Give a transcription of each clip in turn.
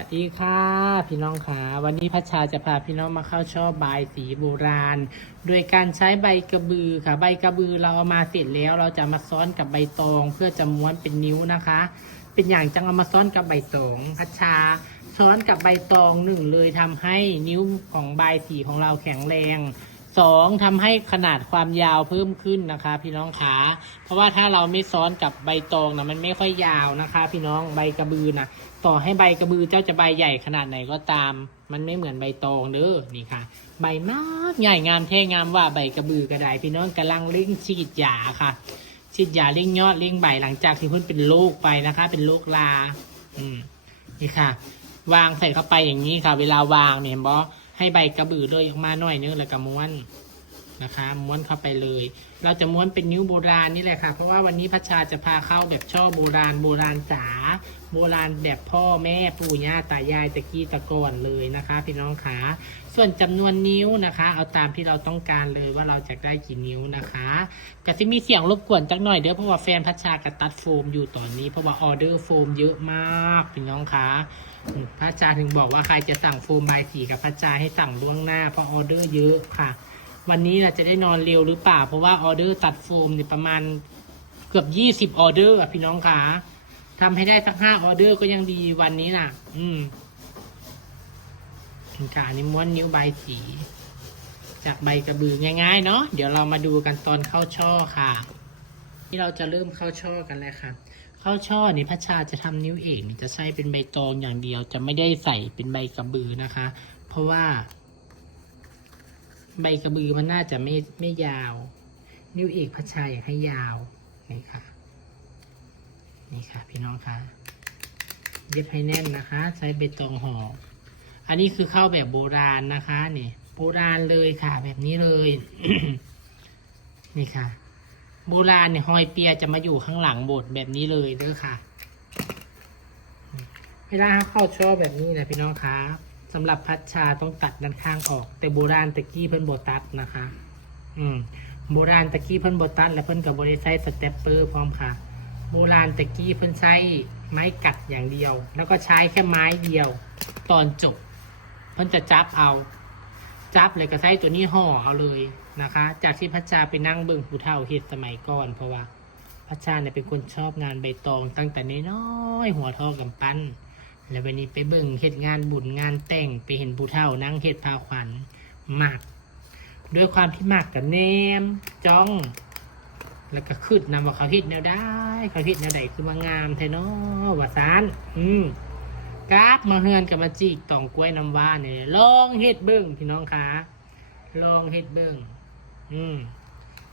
สวัสดีค่ะพี่น้องค่ะวันนี้พัชชาจะพาพี่น้องมาเข้าช่อบายสีโบราณโดยการใช้ใบกระบือค่ะใบกระบือเราเอามาเสร็จแล้วเราจะมาซ้อนกับใบตองเพื่อจะม้วนเป็นนิ้วนะคะ เป็นอย่างจังเอามาซ้อนกับใบตองพัชชาซ้อนกับใบตองหนึ่งเลยทำให้นิ้วของใบสีของเราแข็งแรงสองทำให้ขนาดความยาวเพิ่มขึ้นนะคะพี่น้องขาเพราะว่าถ้าเราไม่ซ้อนกับใบตองนะมันไม่ค่อยยาวนะคะ พี่น้องใบกระบือนะต่อให้ใบกระบือเจ้าจะใบใหญ่ขนาดไหนก็ตามมันไม่เหมือนใบตองเด้อนี่ค่ะใบมากใหญ่งามแท้งามว่าใบกระบือกระไดพี่น้องกำลังเร่งฉีดยาค่ะฉีดยาเร่งยอดเร่งใบหลังจากที่เพิ่นเป็นโรคไปนะคะเป็นโรครานี่ค่ะวางใส่เข้าไปอย่างนี้ค่ะเวลาวางเนี่ยเห็นบ่ให้ใบกระบือเลยออกมาหน่อยนึงแล้วก็ม้วนนะคะม้วนเข้าไปเลยเราจะม้วนเป็นนิ้วโบราณนี่แหละค่ะเพราะว่าวันนี้พัชชาจะพาเข้าแบบช่อโบราณจ๋าโบราณแบบพ่อแม่ปู่ย่าตายายตะกี้ตะก่อนเลยนะคะพี่น้องขาส่วนจำนวนนิ้วนะคะเอาตามที่เราต้องการเลยว่าเราจะได้กี่นิ้วนะคะก็จะมีเสียงรบกวนจักหน่อยเด้อเพราะว่าแฟนพัชชากระตัดโฟมอยู่ตอนนี้เพราะว่าออเดอร์โฟมเยอะมากพี่น้องคะพัชชาถึงบอกว่าใครจะสั่งโฟมใบสีกับพัชชาให้สั่งล่วงหน้าเพราะออเดอร์เยอะค่ะวันนี้เราจะได้นอนเร็วหรือเปล่าเพราะว่าออเดอร์ตัดโฟมเนี่ยประมาณเกือบ20ออเดอร์อ่ะพี่น้องคะทำให้ได้สัก5ออเดอร์ก็ยังดีวันนี้น่ะค่ะนี่ม้วนนิ้วใบสีจากใบกระบือง่ายๆเนาะเดี๋ยวเรามาดูกันตอนเข้าช่อค่ะที่เราจะเริ่มเข้าช่อกันเลยค่ะเข้าช่อนี่พัชชาจะทำนิ้วเอกจะใช้เป็นใบตองอย่างเดียวจะไม่ได้ใส่เป็นใบกระบือนะคะเพราะว่าใบกระบือมันน่าจะไม่ยาวนิ้วเอกพัชชาอยากให้ยาวนี่ค่ะนี่ค่ะพี่น้องคะเย็บให้แน่นนะคะใช้ใบตองห่ออันนี้คือเข้าแบบโบราณนะคะนี่โบราณเลยค่ะแบบนี้เลย นี่ค่ะโบราณเนี่ยหอยเปียจะมาอยู่ข้างหลังโบสถ์แบบนี้เลยเด้อค่ะเวลาเข้าช่อแบบนี้นะพี่น้องคะสำหรับพัชชาต้องตัดด้านข้างออกแต่โบราณตะกี้เพิ่นโบตัดนะคะโบราณตะกี้เพิ่นโบตัดและเพิ่นกับบริไซสเตปเปอร์พร้อมค่ะโบราณตะกี้เพิ่นใช้ไม้กัดอย่างเดียวแล้วก็ใช้แค่ไม้เดียวตอนจบเพิ่นจะจับเลยก็ใช้ตัวนี้ห่อเอาเลยนะคะจากที่พัชชาไปนั่งเบิ่งผู้เฒ่าเฮ็ดสมัยก่อนเพราะว่าพัชชาเนี่ยเป็นคนชอบงานใบตองตั้งแต่น้อยหัวทองกำปั้นแล้ววันนี้ไปเบิ่งเฮ็ดงานบุญงานแต่งไปเห็นผู้เฒ่านั่งเฮ็ดผ้าขวัญหมักด้วยความที่หมักกับเนมจ้องแล้วก็ขึ้นนำว่าเขาเฮ็ดแนวได้เขาเฮ็ดแนวใดคือมางามแท้เนาะว่าซานกราบมาเฮือนกับมาจีกตองกล้วยน้ำว้าเนี่ยลองเฮ็ดเบิ่งพี่น้องคะลองเฮ็ดเบิ่ง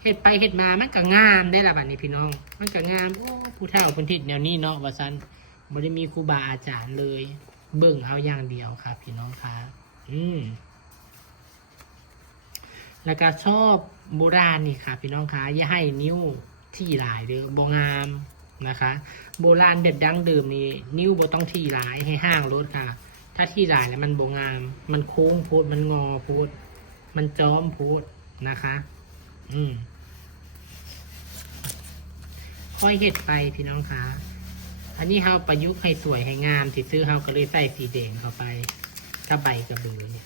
เฮ็ดไปเฮ็ดมามันก็งามได้ละบัดนี้พี่น้องมันก็งามโอ้ผู้เฒ่าเพิ่นเฮ็ดแนวนี้เนาะว่าซั่นบ่ได้มีครูบาอาจารย์เลยเบิ่งเอาอย่างเดียวครับพี่น้องคะแล้วก็ชอบโบราณนี่ค่ะพี่น้องคะอย่าให้นิ้วที่หลายเด้อบ่งามนะคะโบราณแบบดั้งเดิมนี่นิ้วบ่ต้องที่หลายให้ห่างรถค่ะถ้าที่หลายแล้วมันบ่งามมันโค้งโพดมันงอโพดมันจ้อมโพดนะคะค่อยเฮ็ดไปพี่น้องคะอันนี้เราประยุกต์ให้สวยให้งามที่ซื้อเราก็เลยใส่สีแดงเข้าไปถ้าใบกระบือเนี่ย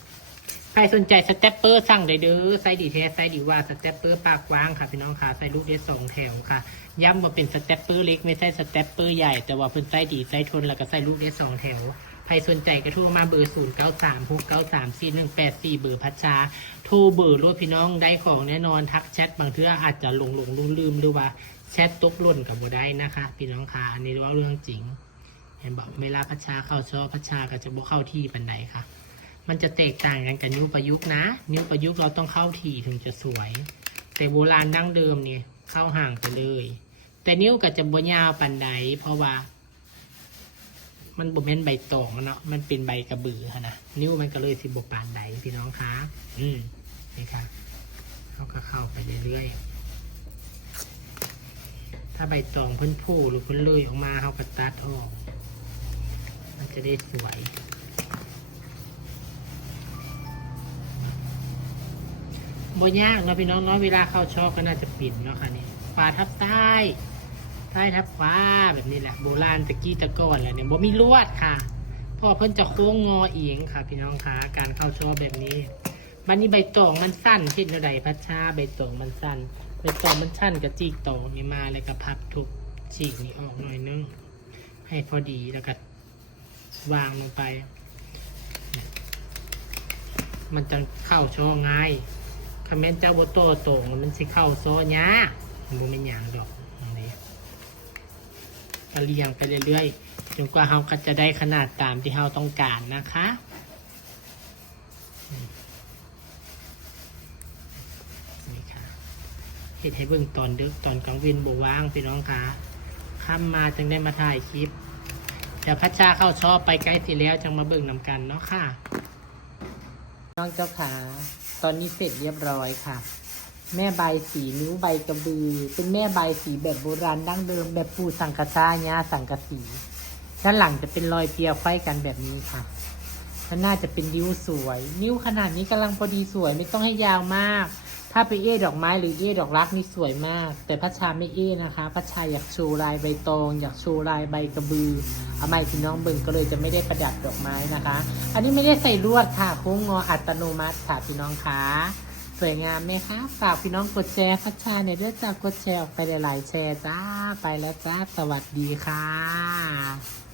ใครสนใจสเตปเปอร์สั่งได้เด้อไซส์ดีแท้ไซส์ดีว่าสเตปเปอร์ปากว้างค่ะพี่น้องค่ะใส่ลูกได้2 แถวค่ะย้ำว่าเป็นสเตปเปอร์เล็กไม่ใช่สเตปเปอร์ใหญ่แต่ว่าเพิ่นไซส์ดีไซส์ทนแล้วก็ใส่ลูกได้2 แถวใครสนใจก็โทรมาเบอร์0936934184เบอร์พัชชาโทรเบอร์รถพี่น้องได้ของแน่นอนทักแชทบางเทื่ออาจจะหลงลืมหรือว่าแชทตกหล่นกับบ่ได้นะคะพี่น้องค่ะอันนี้ว่าเรื่องจริงเห็นบอกเวลาพัชชาเข้าช่อพัชชาก็จะบ่เข้าที่ปานใดค่ะมันจะแตกต่างกันกับนิ้วประยุกต์นะนิ้วประยุกต์เราต้องเข้าที่ถึงจะสวยแต่โบราณดั้งเดิมเนี่ยเข้าห่างไปเลยแต่นิ้วก็จะบ่ยาวปานใดเพราะว่ามันบ่แม่นใบตองเนาะมันเป็นใบกระบือค่ะนะนิ้วมันก็เลยสิบ่ปานใดพี่น้องคะนี่ค่ะเขาก็เข้าไปเรื่อยๆถ้าใบตองเพิ่นผู้หรือเพิ่นเลยออกมาเขาก็ตัดออกมันจะได้สวยบ่ยากเนาะพี่น้องเนาะเวลาเข้าช่อก็น่าจะปิดเนาะค่ะนี่ขวาทับซ้ายทับขวาแบบนี้แหละโบราณตะกี้ตะก้อนแหละเนี่ยบ่มีลวดค่ะ พอเพิ่นจะโค้งงอเอียงค่ะพี่น้องคะการเข้าช่อแบบนี้บัดนี้ใบตองมันสั้นที่เท่าใดพัชชาใบตองมันสั้นใบตองมันสั้นกับจีกตองนี่มาแล้วก็พับทุกฉีกนี่ออกหน่อยนึงให้พอดีแล้วก็วางลงไป มันจะเข้าช่อง่ายคอมเมนต์เจ้าโบโต้ตรงมันสิเข้าโซ่ยากมันบ่เป็นอย่างดอกนี่ก็เรียงไปเรื่อยๆจนกว่าเราก็จะได้ขนาดตามที่เราต้องการนะคะนี่ค่ะเฮ็ดให้เบิ่งตอนดึกตอนกลางวันบ่ว่างพี่น้องค่ะค่ำมาจึงได้มาถ่ายคลิปเดี๋ยวพัชชาเข้าชอบไปใกล้สิแล้วจังมาเบิ่งนำกันเนาะค่ะน้องเจ้าขาตอนนี้เสร็จเรียบร้อยค่ะแม่ใบสีนิ้วใบกระบือเป็นแม่ใบสีแบบโบราณดั้งเดิมแบบปูสังกะจาญาสังกะสีด้านหลังจะเป็นรอยเปียไขว้กันแบบนี้ค่ะแล้วน่าจะเป็นนิ้วสวยนิ้วขนาดนี้กำลังพอดีสวยไม่ต้องให้ยาวมากถ้าไปดอกไม้หรือดอกรักนี่สวยมากแต่พัชชาไม่นะคะพัชชาอยากโชว์ลายใบตองอยากโชว์ลายใบกระบือเอาไม้พี่น้องเบิ่งก็เลยจะไม่ได้ประดับดอกไม้นะคะ อันนี้ไม่ได้ใส่ลวดค่ะโค้งงออัตโนมัติค่ะพี่น้องคะสวยงามไหมคะฝากพี่น้องกดแชร์พัชชาเนี่ยด้วยจ้ากดแชร์ออกไปหลายๆแชร์จ้าไปแล้วจ้าสวัสดีค่ะ